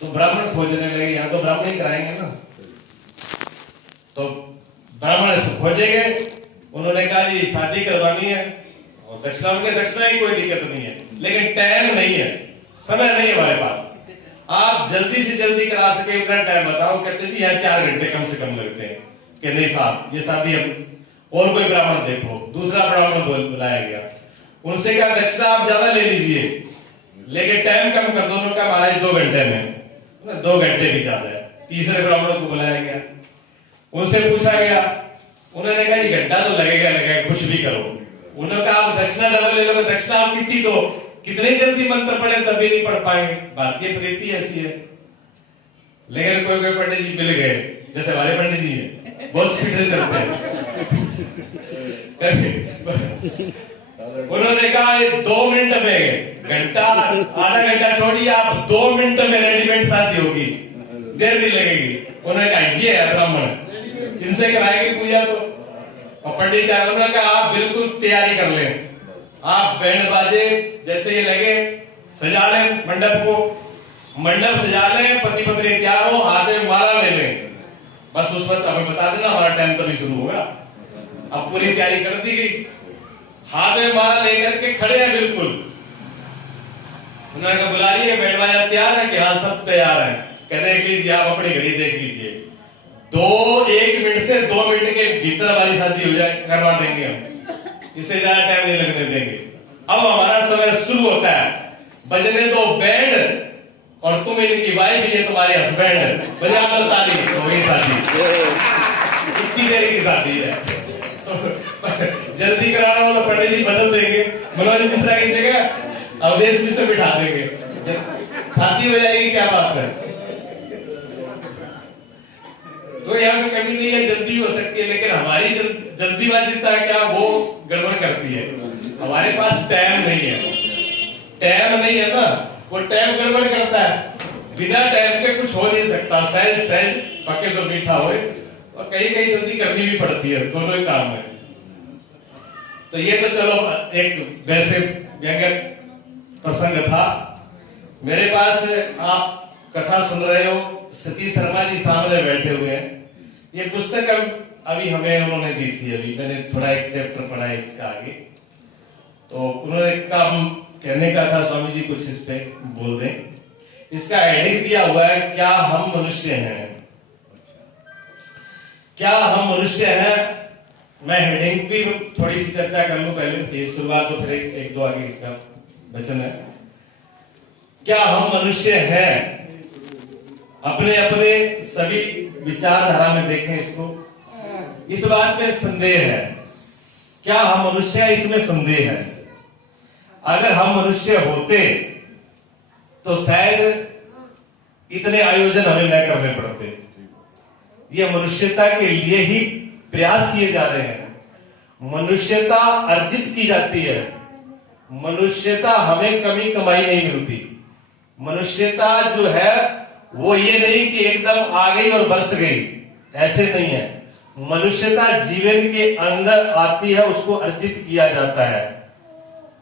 तो ब्राह्मण खोजने लगे, यहाँ तो ब्राह्मण ही कराएंगे ना। तो ब्राह्मण खोजेंगे, उन्होंने कहा जी शादी करवानी है और दक्षिणा, उनके दक्षिणा की कोई दिक्कत नहीं है, लेकिन टाइम नहीं है, समय नहीं है हमारे पास, आप जल्दी से जल्दी करा सके उतना टाइम बताओ। कहते जी यहाँ 4 घंटे कम से कम लगते हैं। कि नहीं साहब ये शादी हम और कोई ब्राह्मण देखो। दूसरा ब्राह्मण बुलाया गया, उनसे कहा दक्षिणा आप ज्यादा ले लीजिए लेकिन टाइम कम कर दो। उन्होंने कहा महाराज 2 घंटे में, 2 घंटे भी ज्यादा है। तीसरे ब्राह्मण को बुलाया गया, उनसे पूछा गया, उन्होंने कहा जी घंटा तो लगेगा लगेगा, कुछ भी करो। उन्होंने कहा आप दक्षिणा डबल ले लो। दक्षिणा आप कितनी दो, कितनी जल्दी मंत्र पढ़े तभी नहीं पढ़ पाएंगे, भारतीय प्रवृत्ति ऐसी है। लेकिन कोई कोई पंडित जी मिल गए, जैसे हमारे पंडित जी है, बहुत स्पीड से चलते हैं। उन्होंने कहा ये 2 मिनट में, घंटा आधा घंटा छोड़िए, आप 2 मिनट में रेडीमेड शादी होगी, देर नहीं लगेगी। उन्होंने कहा ये है ब्राह्मण, इनसे कराएंगे पूजा तो। और पंडित जी उन्होंने कहा आप बिल्कुल तैयारी कर लें, आप बैंड बाजे जैसे ये लगे सजा लें मंडप को, मंडप सजा लें, पति पत्नी तैयार हो, हाथ में माला ले लें, बस उस वक्त हमें बता देना, हमारा टाइम तभी शुरू होगा। अब पूरी तैयारी कर दी गई, हाथ में माला लेकर के खड़े हैं बिल्कुल। उन्होंने कहा बुला लिए, बैंड बाजा तैयार है कि हाँ सब तैयार है। कहते देख लीजिए आप अपनी घड़ी देख लीजिए, 1 मिनट से 2 मिनट के भीतर हमारी शादी हो जाए, करवा देंगे हम, इससे ज्यादा टाइम नहीं लगने देंगे। अब हमारा समय शुरू होता है, बजने दो बैंड और तुम इनकी वाइफ भी है, तुम्हारे हस्बैंड, बजा दो ताली, तो वही शादी। इतनी देर की शादी है, तो जल्दी कराना हो तो पंडित जी बदल देंगे, मनोज मिश्रा की जगह अवधेश मिश्र बिठा देंगे, शादी हो जाएगी, क्या बात है। तो यहाँ पे कमी नहीं है, जल्दी हो सकती है, लेकिन हमारी जल्दीबाजीता क्या वो गड़बड़ करती है। हमारे पास टाइम नहीं है, टाइम नहीं है ना, वो टाइम गड़बड़ करता है। बिना टाइम के कुछ हो नहीं सकता, सहज सहज पके जो मीठा हो, और कहीं कहीं जल्दी करनी भी पड़ती है, दोनों ही काम है। तो ये तो चलो एक वैसे व्यंग्य प्रसंग था। मेरे पास आप कथा सुन रहे हो, सतीश शर्मा जी सामने बैठे हुए हैं। ये पुस्तक अभी हमें उन्होंने दी थी, अभी मैंने थोड़ा एक चैप्टर पढ़ा है इसका आगे। तो उन्होंने काम कहने का था स्वामी जी कुछ इस पे बोल दें। इसका हेडिंग दिया हुआ है, क्या हम मनुष्य हैं। क्या हम मनुष्य हैं। मैं हेडिंग भी थोड़ी सी चर्चा कर लूं पहले से, शुरुआत तो फिर एक दो आगे इसका वचन है। क्या हम मनुष्य हैं। अपने अपने सभी विचारधारा में देखें इसको, इस बात में संदेह है, क्या हम मनुष्य हैं, इसमें संदेह है। अगर हम मनुष्य होते तो शायद इतने आयोजन हमें न करने पड़ते। ये मनुष्यता के लिए ही प्रयास किए जा रहे हैं। मनुष्यता अर्जित की जाती है, मनुष्यता हमें कमी कमाई नहीं मिलती। मनुष्यता जो है वो ये नहीं कि एकदम आ गई और बरस गई, ऐसे नहीं है। मनुष्यता जीवन के अंदर आती है, उसको अर्जित किया जाता है।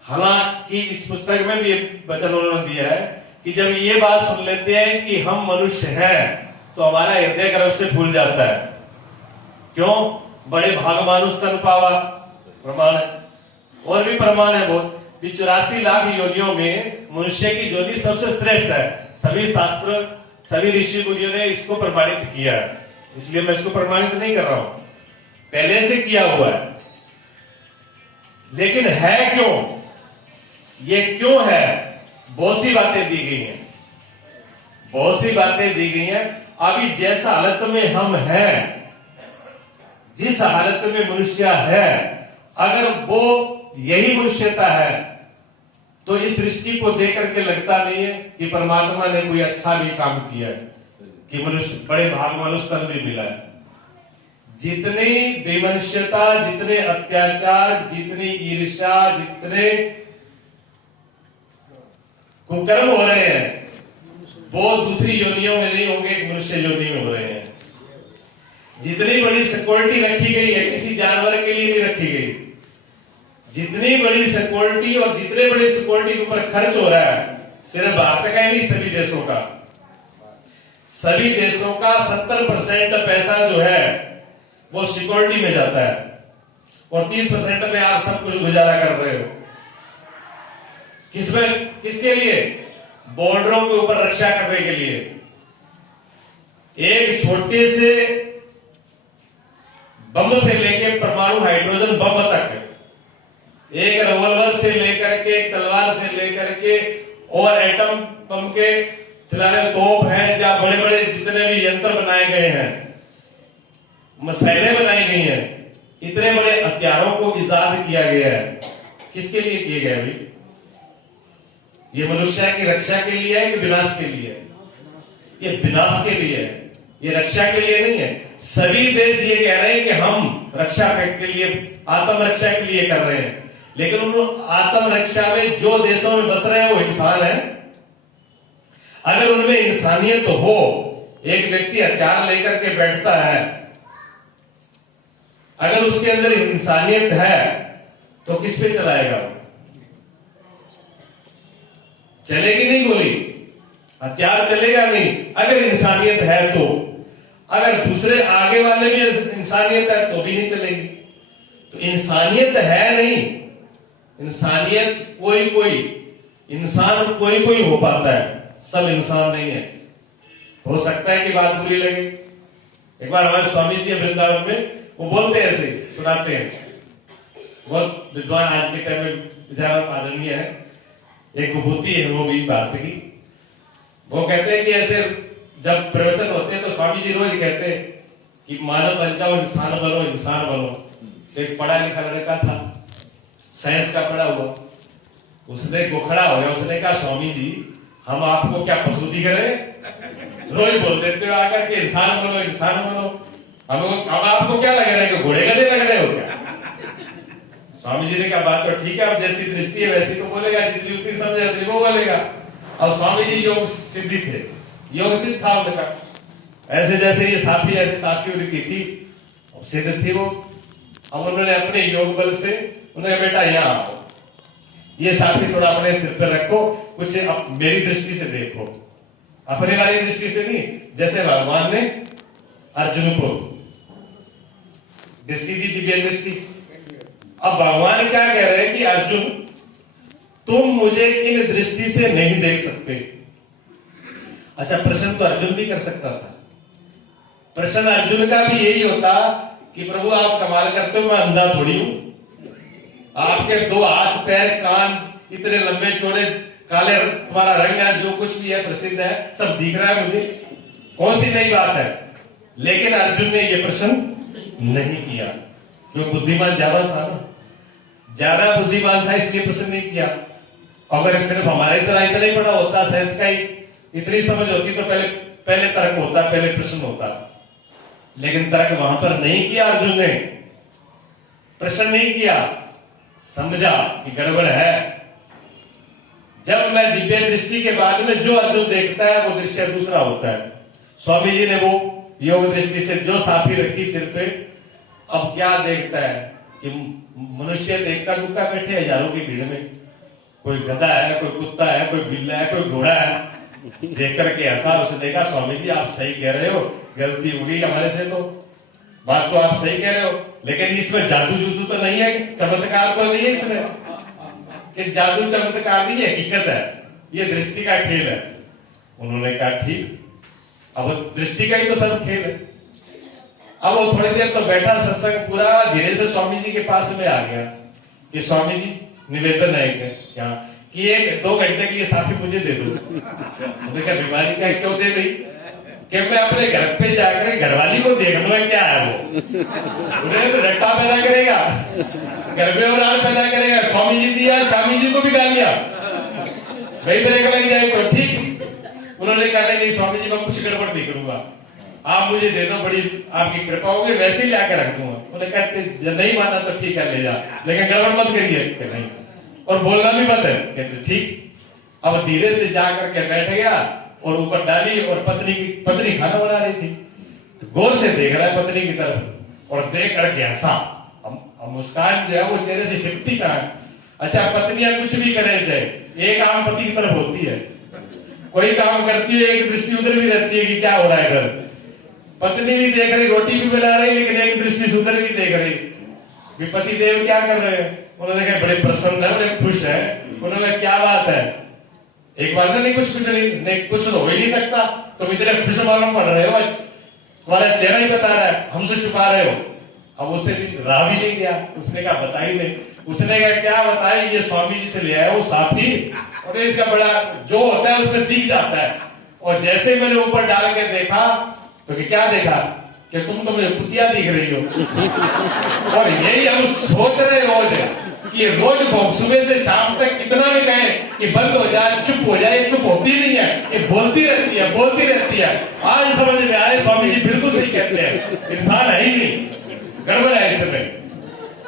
हालांकि इस पुस्तक में भी वचन उन्होंने दिया है कि जब ये बात सुन लेते हैं कि हम मनुष्य हैं तो हमारा हृदय गर्व से फूल जाता है। क्यों? बड़े भाग मानुष तन पावा, प्रमाण है, और भी प्रमाण है बहुत। 84 लाख योनियों में मनुष्य की योनि सबसे श्रेष्ठ है। सभी शास्त्र, सभी ऋषि मुनियों ने इसको प्रमाणित किया है, इसलिए मैं इसको प्रमाणित नहीं कर रहा हूं, पहले से किया हुआ है। लेकिन है क्यों, ये क्यों है, बहुत सी बातें दी गई हैं, बहुत सी बातें दी गई हैं। अभी जैसा हालत में हम हैं, जिस हालत में मनुष्य है, अगर वो यही मनुष्यता है तो इस सृष्टि को देख करके लगता नहीं है कि परमात्मा ने कोई अच्छा भी काम किया है, कि मनुष्य बड़े भाग मनुष्य तन भी मिला है। जितनी बेमनुष्यता, जितने अत्याचार, जितनी ईर्ष्या, जितने कुकर्म हो रहे हैं वो दूसरी योनियों में नहीं होंगे, एक मनुष्य योनि में हो रहे हैं। जितनी बड़ी सिक्योरिटी रखी गई है, किसी जानवर के लिए नहीं रखी गई। जितनी बड़ी सिक्योरिटी और जितने बड़ी सिक्योरिटी के ऊपर खर्च हो रहा है, सिर्फ भारत का ही नहीं, सभी देशों का, सभी देशों का 70% पैसा जो है वो सिक्योरिटी में जाता है और 30% में आप सब कुछ गुजारा कर रहे हो। किसके लिए? बॉर्डरों के ऊपर रक्षा करने के लिए। एक छोटे से बम से लेकर परमाणु हाइड्रोजन बम तक, एक रिवॉल्वर से लेकर के, एक तलवार से लेकर के, और एटम बम के चलाने तोप हैं, या बड़े बड़े जितने भी यंत्र बनाए गए हैं, मिसाइलें बनाई गई हैं, इतने बड़े हथियारों को इजाद किया गया है। किसके लिए किए गए भाई? ये मनुष्य की रक्षा के लिए है कि विनाश के लिए है? ये विनाश के लिए है, ये रक्षा के लिए नहीं है। सभी देश ये कह रहे हैं कि हम रक्षा के लिए, आत्मरक्षा के लिए कर रहे हैं, लेकिन उन आत्मरक्षा में जो देशों में बस रहे हैं वो इंसान है। अगर उनमें इंसानियत हो, एक व्यक्ति हथियार लेकर के बैठता है, अगर उसके अंदर इंसानियत है तो किस पे चलाएगा? चलेगी नहीं गोली, हथियार चलेगा नहीं अगर इंसानियत है तो। अगर दूसरे आगे वाले भी इंसानियत है तो भी नहीं चलेगी। तो इंसानियत है नहीं, इंसानियत कोई कोई इंसान कोई हो पाता है, सब इंसान नहीं है। हो सकता है कि बात बुरी लगे। एक बार हमारे स्वामी जी वृंदावन में वो बोलते ऐसे सुनाते हैं, बहुत विद्वान आज के टाइम में विचार आदरणीय है, एक विभूति है वो भी भारत की। वो कहते हैं कि ऐसे जब प्रवचन होते हैं तो स्वामी जी रोज कहते हैं कि मानव बन जाओ, इंसान बनो, इंसान बनो। तो एक पढ़ा लिखा लड़का था, साइंस का पढ़ा हुआ, उसने खड़ा हो गया, उसने कहा स्वामी जी हम आपको क्या पशु दिख रहे? रोज बोल देते हो आकर के इंसान बनो, इंसान बनो। हम आपको क्या लग रहा है कि घोड़े गधे लग रहे हो क्या? स्वामी जी ने कहा बात तो ठीक है, अब जैसी दृष्टि है वैसी तो बोलेगा, जितनी उतनी समझे उतनी वो बोलेगा। अब स्वामी जी योग सिद्धि थे, योग सिद्ध था उनका, ऐसे जैसे ये साफी, ऐसे साफी उनकी थी, सिद्ध थी वो। अब उन्होंने अपने योग बल से उन्हें बेटा यहाँ आओ, ये साफी थोड़ा अपने सिर पर रखो, कुछ मेरी दृष्टि से देखो, अपने वाली दृष्टि से नहीं। जैसे भगवान ने अर्जुन को दृष्टि दी, दिव्य दृष्टि। अब भगवान क्या कह रहे हैं कि अर्जुन तुम मुझे इन दृष्टि से नहीं देख सकते। अच्छा, प्रश्न तो अर्जुन भी कर सकता था। प्रश्न अर्जुन का भी यही होता कि प्रभु आप कमाल करते हो, मैं अंधा थोड़ी हूं, आपके दो हाथ पैर कान इतने लंबे चौड़े काले, तुम्हारा रंग है, जो कुछ भी है प्रसिद्ध है, सब दिख रहा है मुझे, कौन सी नई बात है? लेकिन अर्जुन ने यह प्रश्न नहीं किया, क्योंकि बुद्धिमान ज्यादा था ना, ज्यादा बुद्धिमान था, इसलिए प्रश्न नहीं किया। अगर सिर्फ हमारे तरह इतना ही पढ़ा होता, साइंस का ही इतनी समझ होती तो पहले तर्क होता, पहले प्रश्न होता। लेकिन तर्क वहां पर नहीं किया अर्जुन ने, प्रश्न नहीं किया, समझा कि गड़बड़ है। जब मैं दिव्य दृष्टि के बाद में जो अर्जुन देखता है वो दृश्य दूसरा होता है। स्वामी जी ने वो योग दृष्टि से जो साफी रखी सिर पे, अब क्या देखता है कि मनुष्य एक्का दुक्का बैठे हजारों की भीड़ में, कोई गधा है, कोई कुत्ता है, कोई बिल्ला है, कोई घोड़ा है। देख करके ऐसा उसने देखा, स्वामी जी आप सही कह रहे हो, गलती होगी हमारे से, तो बात तो आप सही कह रहे हो, लेकिन इसमें जादू जूदू तो नहीं है, चमत्कार तो नहीं है इसमें, कि जादू चमत्कार नहीं है, हकीकत है, ये दृष्टि का खेल है। उन्होंने कहा ठीक, अब दृष्टि का ही तो सब खेल है। अब वो थोड़ी देर तो बैठा, सत्संग पूरा, धीरे से स्वामी जी के पास में आ गया कि स्वामी जी निवेदन है क्या कि 1-2 घंटे के लिए साफी मुझे दे दो। उन्होंने कहा बीमारी का क्यों दे दी? कि मैं अपने घर पे जाकर घरवाली को देख लूंगा क्या है वो, उन्हें तो रट्टा पैदा करेगा, घर में और आड़ पैदा करेगा। स्वामी जी दिया, स्वामी जी को भी गालियां, वही ब्रेक लग जाए तो ठीक। उन्होंने कहा नहीं स्वामी जी मैं कुछ गड़बड़ नहीं करूंगा, आप मुझे दे दो, बड़ी आपकी कृपा होगी, वैसे ही लाकर रख दूंगा। उन्होंने कहते नहीं माना तो ठीक है ले जा, लेकिन गड़बड़ मत करिए। नहीं, और बोलना भी मत है। कहते ठीक। अब धीरे से जाकर के बैठ गया और ऊपर डाली, और पत्नी खाना बना रही थी, तो गौर से देख रहा है पत्नी की तरफ, और देख करके हंसा। अब मुस्कान जो है वो चेहरे से छिपती कहां है। अच्छा, पत्नियां कुछ भी करें चाहे, एक आम पति की तरफ होती है, कोई काम करती है एक दृष्टि उधर भी रहती है कि क्या हो रहा है घर। पत्नी भी देख रही, रोटी भी बना रही, लेकिन एक दृष्टि से उधर भी देख रही कि पति देव क्या कर रहे हैं। उन्होंने कहा बड़े प्रसन्न है, बड़े खुश है। उन्होंने कहा क्या बात है। एक बार नहीं कुछ नहीं कुछ तो हो ही नहीं सकता, तुम इतने खुश मालूम पड़ रहे हो, तुम्हारा चेहरा ही बता रहा है, हमसे छुपा रहे हो। अब उसे भी रहा भी नहीं गया, उसने कहा बता ही नहीं। उसने कहा क्या बताई, ये स्वामी जी से ले आया वो साथी, और इसका बड़ा जो होता है उसमें दिख जाता है। और जैसे मैंने ऊपर डाल के देखा तो क्या देखा कि तुम तो मुझे कुतिया दिख रही हो। और यही हम सोच रहे रोज कि रोज सुबह से शाम तक कितना भी कहें कि बंद हो जाए, चुप हो जाए, चुप होती नहीं है, ये बोलती रहती है, बोलती रहती है। आज समझ में आए स्वामी जी बिल्कुल सही कहते हैं, इंसान है ही नहीं, गड़बड़ है इसमें।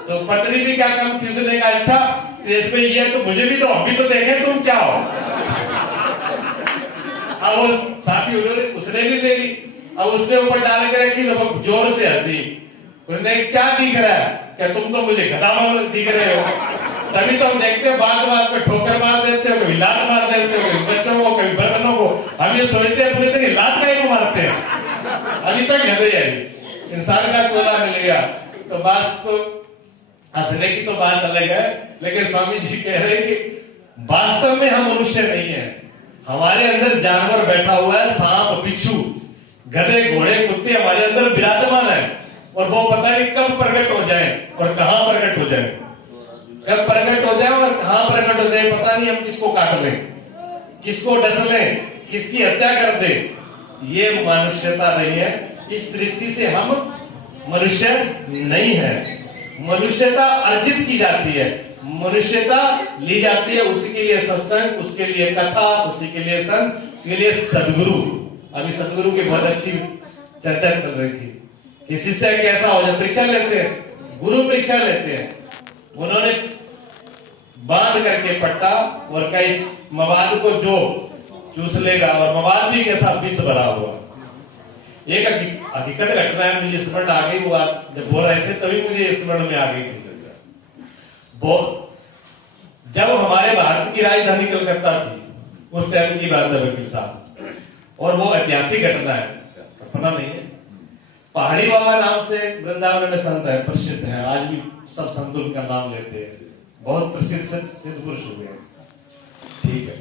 तो पत्नी भी क्या काम थी, उसने कहा अच्छा तो इसमें ये तो मुझे भी तो हम भी तो देखें तुम क्या हो। अब वो साथी उसने भी ले ली, अब उसने ऊपर डाल के रखी तो वो जोर से हंसी। उसने क्या दिख रहा है, क्या तुम तो मुझे गधा दिख रहे हो। तभी तो हम देखते हो बात बात में ठोकर मार देते हो, कभी लात मार देते हो, कभी बच्चों को, कभी बर्तनों को। हम ये सोचते हैं पूरे दिन लात का को मारते हैं, अभी तक गधे है। इंसान का चोला मिल गया तो बात तो हंसने की तो बात अलग है, लेकिन स्वामी जी कह रहे हैं कि वास्तव में हम मनुष्य नहीं है, हमारे अंदर जानवर बैठा हुआ है, सांप बिच्छू गधे घोड़े कुत्ते हमारे अंदर विराजमान है। और वो पता नहीं कब प्रकट हो जाए और कहां प्रकट हो जाए, कब प्रकट हो जाए और कहां प्रकट हो जाए पता नहीं। हम किसको काट लें, किसको डस लें, किसकी हत्या कर दे, ये मनुष्यता नहीं है। इस दृष्टि से हम मनुष्य नहीं है। मनुष्यता अर्जित की जाती है, मनुष्यता ली जाती है, उसी के लिए सत्संग, उसके लिए कथा, उसी के लिए संत, उसके लिए सदगुरु। अभी सदगुरु की बहुत अच्छी चर्चा चल रही थी कि शिष्य कैसा हो जाए, परीक्षा लेते हैं, गुरु परीक्षा लेते हैं। उन्होंने बांध करके पट्टा और क्या इस मवाद को जो चूस लेगा, और मवाद भी कैसा विष भरा हुआ। एक हकीकत घटना है मुझे स्मरण आ गई, वो आप जब बोल रहे थे तभी मुझे स्मरण में आ गई थी। जब हमारे भारत की राजधानी कलकत्ता थी, उस टाइम की बात है वकील साहब, और वो ऐतिहासिक घटना है, पता नहीं है। पहाड़ी बाबा नाम से वृंदावन में संत है, प्रसिद्ध है, आज भी सब संत उनका नाम लेते हैं, बहुत प्रसिद्ध सिद्ध पुरुष हुए हैं। ठीक है,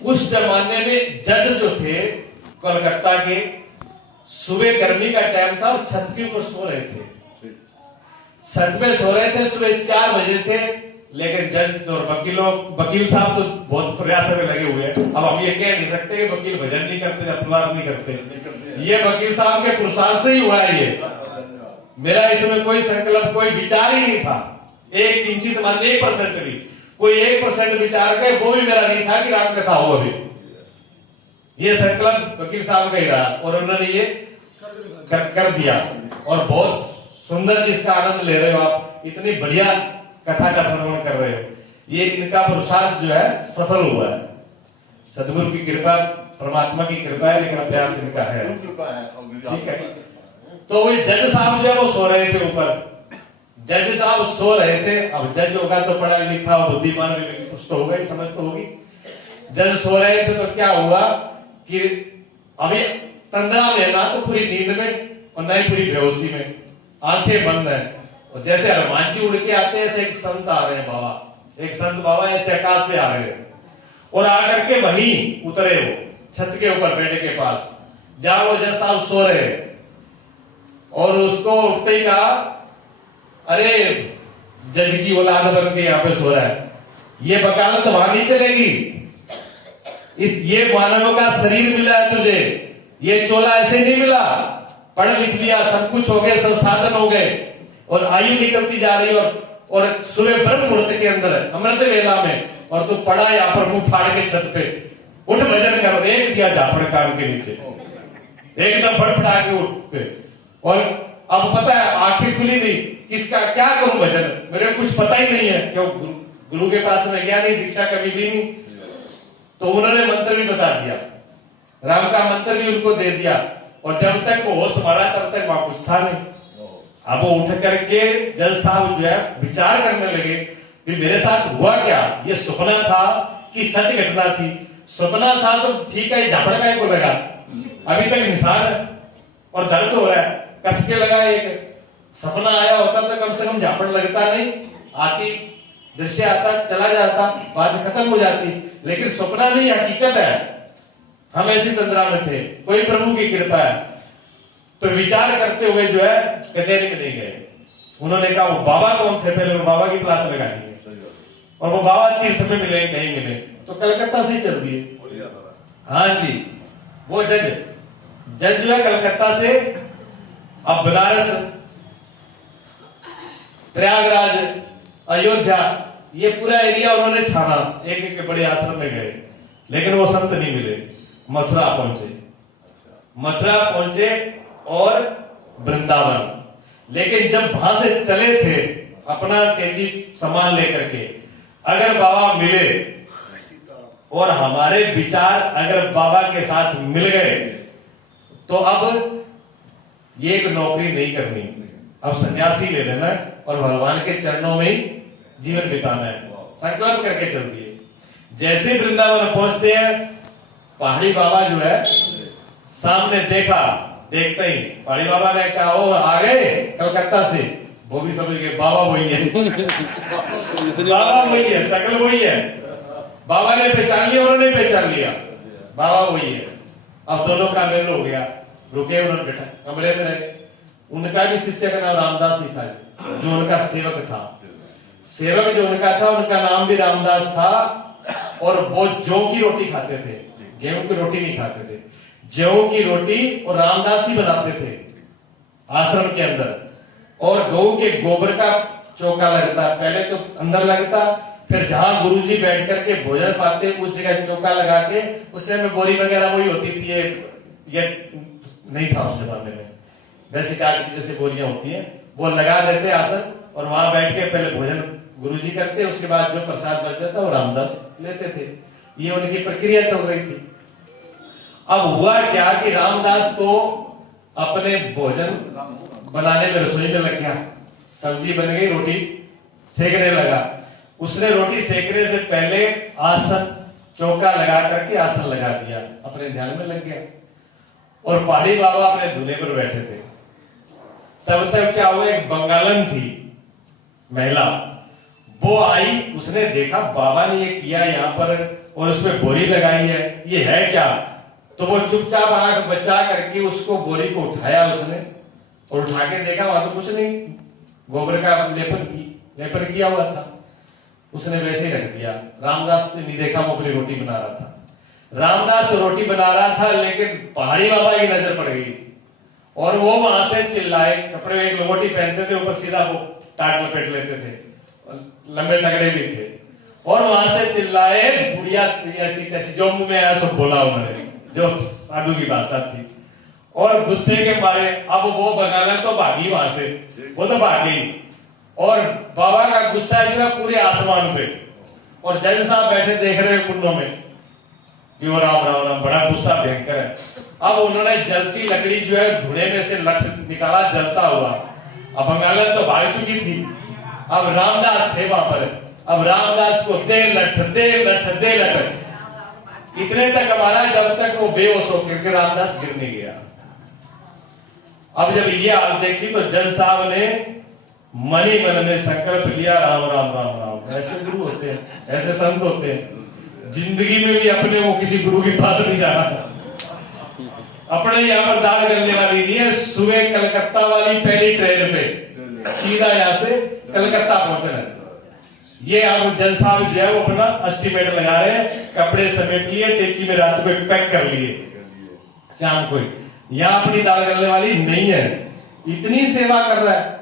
उस जमाने में जज जो थे कलकत्ता के, सुबह गर्मी का टाइम था और छत के ऊपर सो रहे थे, छत पे सो रहे थे, सुबह 4 बजे थे। लेकिन जज और वकील साहब तो बहुत प्रयास में लगे हुए हैं। अब हम ये कह नहीं सकते कि वकील भजन नहीं करते, अपराध नहीं करते, ये वकील साहब के पुरुषार्थ से ही हुआ है। ये मेरा इसमें कोई संकल्प, कोई विचार ही नहीं था, एक किंचित मान 1% भी, कोई 1% विचार के वो भी मेरा नहीं था कि राम कथा हो। अभी ये संकल्प वकील साहब का ही रहा और उन्होंने ये कर दिया। और बहुत सुंदर जिसका आनंद ले रहे हो आप, इतनी बढ़िया कथा का श्रवण कर रहे हो, ये इनका पुरुषार्थ जो है सफल हुआ है। सदगुरु की कृपा, परमात्मा की कृपा है, लेकिन प्रयास इनका है। ठीक है, तो वो जज साहब जो है वो सो रहे थे ऊपर, जज साहब सो रहे थे। अब जज होगा तो पढ़ा लिखा बुद्धिमान कुछ तो होगा, समझ तो होगी। जज सो रहे थे तो क्या हुआ कि अभी तंद्रा में ना तो पूरी नींद में और ना ही पूरी बेहोशी में, आंखें बंद है। और जैसे हनुमान जी उड़ के आते हैं, ऐसे एक संत आ रहे हैं बाबा, एक संत बाबा ऐसे आकाश से आ रहे हैं और आकर के वहीं उतरे, वो छत के ऊपर बेड के पास जहां वो जज साहब सो रहे हैं। और उसको उठते ही कहा, अरे जज की औलाद बन के यहाँ पे सो रहा है, ये वकालत वहां नहीं चलेगी। ये मानवों का शरीर मिला है तुझे, ये चोला ऐसे नहीं मिला, पढ़ लिख लिया, सब कुछ हो गए, सब साधन हो गए और आयु निकलती जा रही है, और सुबह ब्रह्म मुहूर्त के अंदर अमृत वेला में, और तू पड़ा यहाँ पर मुंह फाड़ के छत पे, उठ भजन कर। एक दिया झापड़ कान के नीचे, एकदम फड़फड़ा के उठ पे। और अब पता है आंखें खुली नहीं, किसका क्या करूं भजन, मेरे कुछ पता ही नहीं है, क्यों गुरु के पास में गया नहीं, दीक्षा कभी ली नहीं। तो उन्होंने मंत्र भी बता दिया, राम का मंत्र भी उनको दे दिया, और जब तक वो होश संभाला तब तक वहां कुछ था नहीं। अब वो उठ करके जज साहब जो है विचार करने लगे कि मेरे साथ हुआ क्या, ये सपना था कि सच घटना थी। सपना था तो ठीक है, झापड़ का को लगा, अभी तक निशान है और दर्द हो रहा है, कस के लगा। एक सपना आया होता तो कम से कम झापड़ लगता नहीं, आती दृश्य आता चला जाता, बात खत्म हो जाती। लेकिन सपना नहीं, हकीकत है। हम ऐसी तंद्रा में थे, कोई प्रभु की कृपा है। तो विचार करते हुए जो है कचहरी में नहीं गए। उन्होंने कहा वो बाबा कौन थे, पहले वो बाबा की क्लास लगाएंगे और वो बाबा तीर्थ में मिले कहीं मिले, तो कलकत्ता से ही चल दिए। हाँ जी, वो जज जो है कलकत्ता से, अब बनारस, प्रयागराज, अयोध्या, ये पूरा एरिया उन्होंने छाना, एक एक बड़े आश्रम में गए, लेकिन वो संत नहीं मिले। मथुरा पहुंचे और वृंदावन। लेकिन जब वहां से चले थे अपना तेजी सामान लेकर के, अगर बाबा मिले और हमारे विचार अगर बाबा के साथ मिल गए तो अब ये एक नौकरी नहीं करनी, अब सन्यासी ले लेना और भगवान के चरणों में ही जीवन बिताना है। संकल्प करके चल दिए। जैसे वृंदावन पहुंचते हैं, पहाड़ी बाबा जो है सामने देखा, देखते ही पहाड़ी बाबा ने कहा ओ आ गए कलकत्ता से। वो भी समझ गए बाबा वही है बाबा वही है, शकल वही है। बाबा ने पहचान लिया, उन्होंने पहचान लिया, बाबा वही है। अब दोनों का मेल हो गया, रुके, उन्होंने बैठा कमरे में रहे। उनका भी शिष्य का नाम रामदास ही था, जो उनका सेवक था। सेवक जो उनका था, उनका नाम भी रामदास था। और वो जौ की रोटी खाते थे, गेहूं की रोटी नहीं खाते थे। जौ की रोटी और रामदास ही बनाते थे आश्रम के अंदर। और गऊ के गोबर का चौका लगता, पहले तो अंदर लगता, फिर जहां गुरुजी बैठ करके भोजन पाते उस जगह चौका लगा के, उस टाइम में बोरी वगैरह वही होती थी, ये नहीं था उस जमाने में, वैसे काट की जैसे बोरियां होती हैं, वो लगा देते आसन और वहां बैठ के पहले भोजन गुरुजी करते, उसके बाद जो प्रसाद बच जाता वो रामदास लेते थे। ये उनकी प्रक्रिया चल रही थी। अब हुआ क्या कि रामदास तो अपने भोजन बनाने में रसोई में लग गया, सब्जी बन गई, रोटी सेकने लगा। उसने रोटी सेकने से पहले आसन चौका लगा करके आसन लगा दिया, अपने ध्यान में लग गया। और पहाड़ी बाबा अपने धुने पर बैठे थे। तब तक क्या हुआ, एक बंगालन थी महिला, वो आई, उसने देखा बाबा ने ये किया यहाँ पर और उसमें बोरी लगाई है, ये है क्या? तो वो चुपचाप आंख बचा करके उसको बोरी को उठाया उसने, और उठा के देखा वहां तो कुछ नहीं, गोबर का लेपन किया हुआ था। उसने वैसे ही रख दिया। रामदास ने नहीं देखा, वो अपनी रोटी बना रहा था। रामदास तो रोटी बना रहा था, लेकिन पहाड़ी बाबा की नजर पड़ गई और वो वहां से चिल्लाए। कपड़े में एक लंगोटी पहनते थे, ऊपर सीधा वो टाट लपेट लेते थे, लंबे तगड़े भी थे, और वहां से चिल्लाए बुढ़िया ऐसी कैसी, जो मुंह में आया सब बोला उन्होंने, जो साधु की भाषा थी। और गुस्से के मारे अब वो बंगालन तो भागी वहां से, वो तो भागी, और बाबा का गुस्सा जो है पूरे आसमान पे, और जज साहब बैठे देख रहे कुंडों में, राम राम राम, बड़ा गुस्सा भयंकर है। अब उन्होंने जलती लकड़ी जो है धुएं में से लठ निकाला जलता हुआ। अब बंगालन तो भाग चुकी थी, अब रामदास थे वहां पर। अब रामदास को दे लठ दे लठ दे लठ, इतने तक हमारा, जब तक वो बेहोश होकर के रामदास गिर नहीं गया। अब जब ये हाल देखी तो जज साहब ने मन ही मन में संकल्प लिया, राम राम राम राम। ऐसे गुरु होते हैं, ऐसे संत होते हैं। जिंदगी में भी अपने वो किसी गुरु के पास नहीं जाना, अपने यहाँ पर दान करने वाली नहीं है। सुबह कलकत्ता वाली पहली ट्रेन पे सीधा यहाँ से कलकत्ता पहुंचना। ये अब जज साहब जो है वो अपना एस्टिमेट लगा रहे हैं, कपड़े समेट लिए, टेची में रात को पैक कर लिए, शाम को यहाँ अपनी दाल करने वाली नहीं है। इतनी सेवा कर रहा है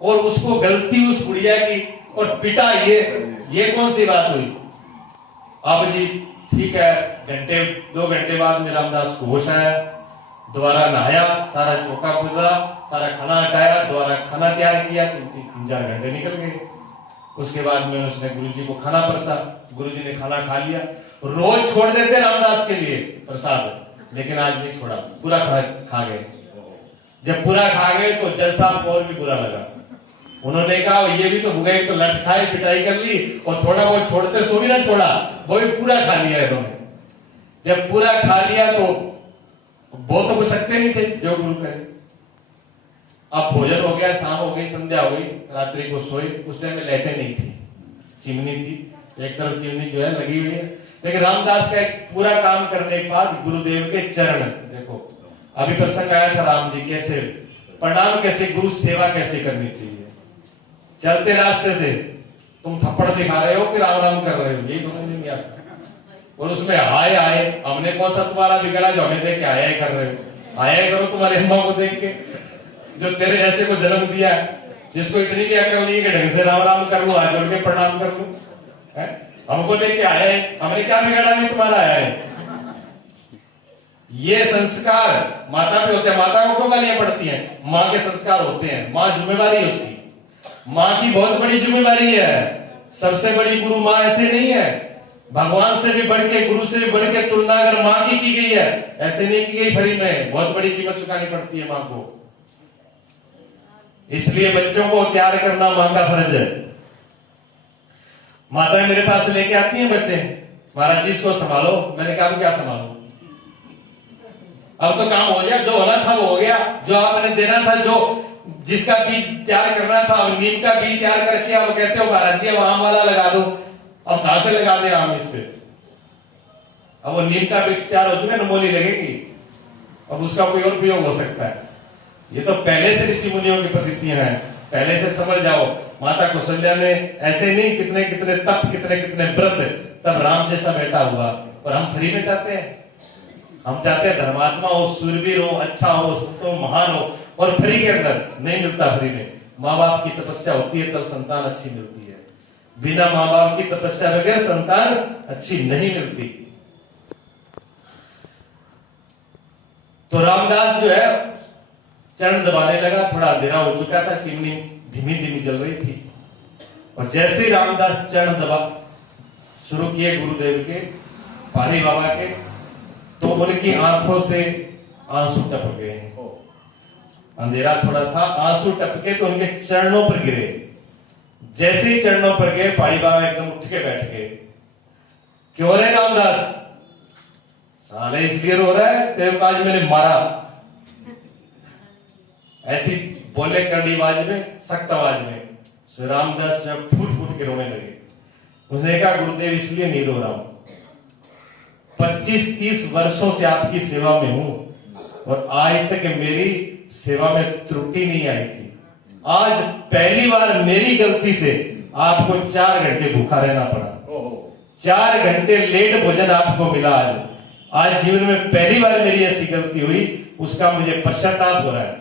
और उसको गलती उस बुढ़िया की और पिटा, ये कौन सी बात हुई? अब जी ठीक है, घंटे 2 घंटे बाद में रामदास को होश आया, दोबारा नहाया, सारा चौका पूरा, सारा खाना हटाया, दोबारा खाना तैयार किया, 3-4 घंटे निकल गए। उसके बाद में उसने गुरुजी को खाना परसा, गुरुजी ने खाना खा लिया। रोज छोड़ देते रामदास के लिए प्रसाद, लेकिन आज नहीं छोड़ा, पूरा खा गए। जब पूरा खा गए तो जज साहब को और भी बुरा लगा। उन्होंने कहा ये भी तो भुगए, तो लठ खाए, पिटाई कर ली, और थोड़ा बहुत छोड़ते सो भी ना छोड़ा, वो भी पूरा खा लिया इन्होंने। जब पूरा खा लिया तो बोल तो कुछ सकते नहीं थे जो गुरु करे। अब भोजन हो गया, शाम हो गई, संध्या हो गई, रात्रि को सोए। उस टाइम में लाइटें नहीं थी, चिमनी थी, एक तरफ चिमनी जो है लगी हुई है। लेकिन रामदास का एक पूरा काम करने के बाद गुरुदेव के चरण, देखो अभी प्रसंग आया था राम जी कैसे प्रणाम, कैसे गुरु सेवा कैसे करनी चाहिए। चलते रास्ते से तुम थप्पड़ दिखा रहे हो कि राम राम कर रहे हो, यही समझ नहीं आता। और उसमें हाय आए, हमने कौन सा तुम्हारा बिगड़ा जो हमें देख के आया ही कर रहे हो। आया ही करो तुम्हारे अम्मा को देख के, जो तेरे जैसे को जन्म दिया, जिसको इतनी भी अकल नहीं है कि ढंग से राम राम कर लू, हाथ जोड़ के प्रणाम कर लू। हमको देख के आया है, हमने क्या बिगाड़ा नहीं तुम्हारा आया है। ये संस्कार माता पे होते हैं। माता को क्यों गालियां पड़ती हैं? माँ के संस्कार होते हैं, माँ जिम्मेवारी है उसकी। माँ की बहुत बड़ी जिम्मेवारी है। सबसे बड़ी गुरु माँ ऐसे नहीं है। भगवान से भी बढ़ के, गुरु से भी बढ़ के तुलना अगर माँ की गई है, ऐसे नहीं की गई फ्री में, बहुत बड़ी कीमत चुकानी पड़ती है माँ को। इसलिए बच्चों को तैयार करना माँ का फर्ज है। माताएं मेरे पास लेके आती हैं बच्चे, महाराज जी इसको संभालो। मैंने कहा क्या संभालो, अब तो काम हो गया, जो होना था वो हो गया, जो आपने देना था, जो जिसका बीज तैयार करना था, नीम का बीज तैयार करके वो कहते हो महाराज जी अब आम वाला लगा दो। अब कहां से लगा दे आम इस पे? अब वो नीम का बीज तैयार हो चुका है, नमोली लगेगी, अब उसका कोई और प्रयोग हो सकता है। ये तो पहले से ऋषि मुनियों की पद्धतियां हैं, पहले से समझ जाओ। माता कौशल्या ने ऐसे नहीं कितने कितने तप, कितने कितने व्रत, तब राम जैसा बेटा हुआ। और हम फ्री में चाहते हैं, हम चाहते हैं धर्मात्मा हो, सूरवीर हो, अच्छा हो, तो महान हो, और फ्री के अंदर नहीं मिलता। फ्री में माँ बाप की तपस्या होती है तब संतान अच्छी मिलती है, बिना माँ बाप की तपस्या बगैर संतान अच्छी नहीं मिलती। तो रामदास जो है चरण दबाने लगा, थोड़ा अंधेरा हो चुका था, चिमनी धीमी धीमी जल रही थी। और जैसे रामदास चरण दबा शुरू किए गुरुदेव के, पहाड़ी बाबा के, तो उनकी आंखों से आंसू टपक गए। अंधेरा थोड़ा था, आंसू टपके तो उनके चरणों पर गिरे। जैसे ही चरणों पर गए पहाड़ी बाबा एकदम उठ के बैठ गए। क्यों रे रामदास? साले इसलिए रो रहा है तेरे को आज मैंने मारा। ऐसी बोले करड़ी आवाज में, सख्त आवाज में। श्री रामदास जब फूट फूट के रोने लगे, उसने कहा गुरुदेव इसलिए नहीं रो रहा हूं, 25-30 वर्षों से आपकी सेवा में हूं और आज तक मेरी सेवा में त्रुटि नहीं आई थी। आज पहली बार मेरी गलती से आपको 4 घंटे भूखा रहना पड़ा, 4 घंटे लेट भोजन आपको मिला। आज जीवन में पहली बार मेरी ऐसी गलती हुई, उसका मुझे पश्चाताप हो रहा है।